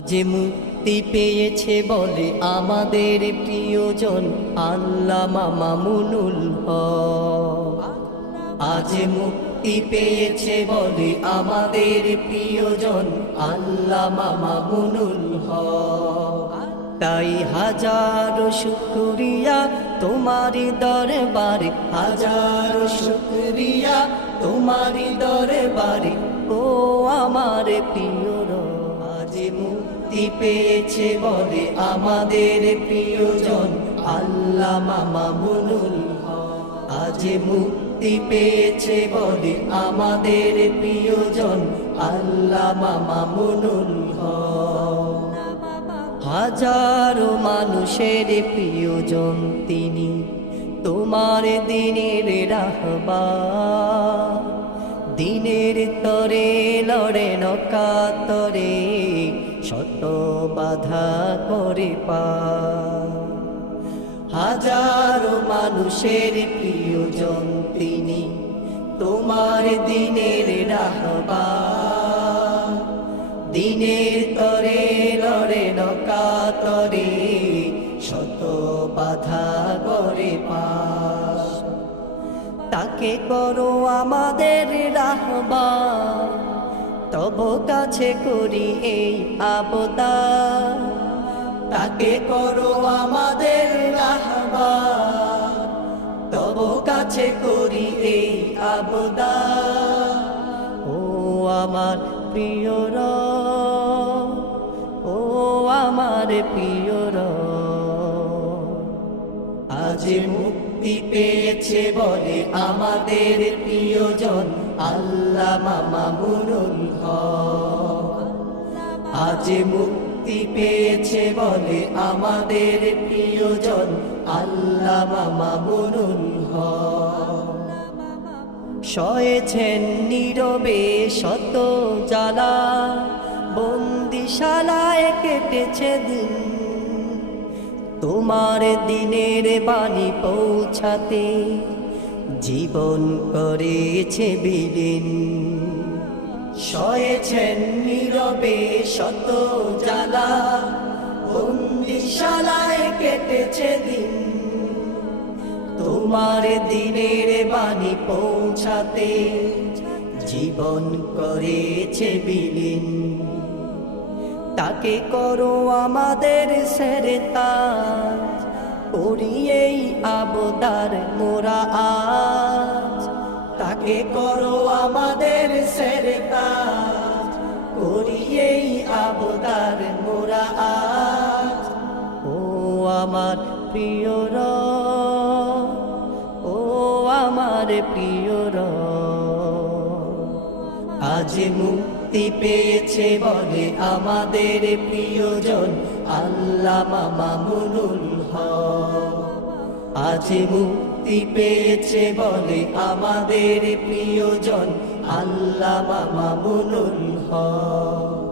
যে মুক্তি পেয়েছে বলে আমাদের প্রিয়জন আল্লাহ হক। আজ মুক্তি পেয়েছে বলে আমাদের প্রিয়জন আল্লাহ হক। তাই হাজারো শুক্রিয়া তোমার দরবারে, হাজারো শুক্রিয়া তোমার দরবারে। ও আমার প্রিয় মুক্তি পেয়েছে বলে আমাদের প্রিয়জন। আল্লাহ মামা বুনুল আজ মুক্তি পেয়েছে বলে আমাদের প্রিয়জন। আল্লাহ মামা বুনুল হাজারো মানুষের প্রিয়জন তিনি। তোমার দিনের রাহবা। দিনের তরে লড়ে নকাতরে শত বাধা করে পা হাজারো মানুষের প্রিয়জন তিনি তোমার দিনের রাহবা দিনের তরে লড়ে নকাতরে শত বাধা করে পাশ তাকে করো আমাদের রাহবা তব কাছে করি এই আবদা। তাকে করো আমাদের রাহবা তব কাছে করি এই আবদা। ও আমার প্রিয় রব, ও আমার প্রিয় রব। আজ মুক্তি পেয়েছে বলে আমাদের প্রিয়জন। আল্লাহ মামা মুরুল আজ মুক্তি পেয়েছে বলে আমাদের প্রিয়জন। আল্লাহ মামা মুরুল সয়েছেন নীরবে শত জ্বালা। বন্দিশালায় কেটেছে দিন তোমার দিনের বাণী পৌঁছাতে জীবন করেছে বিলীন। সয়েছেন নীরবে শত জ্বালা, বন্দিশালায় কেটেছে দিন। তোমার দিনের বাণী পৌঁছাতে জীবন করেছে বিলীন। তাকে করো আমাদের সেরে তাজ করিয়েই আবদার মোরা আজ তাকে করো আমাদের সেরে তাজ করিয়েই আবদার মোরা আজ ও আমার প্রিয় রব, ও আমার প্রিয় রব। আজ মুক্তি পেয়েছে বলে আমাদের প্রিয়জন আল্লামা মামা মুনুল হক। আজ মুক্তি পেয়েছে বলে আমাদের প্রিয়জন আল্লামা মামা মুনুল হক। আল্লাহ মামা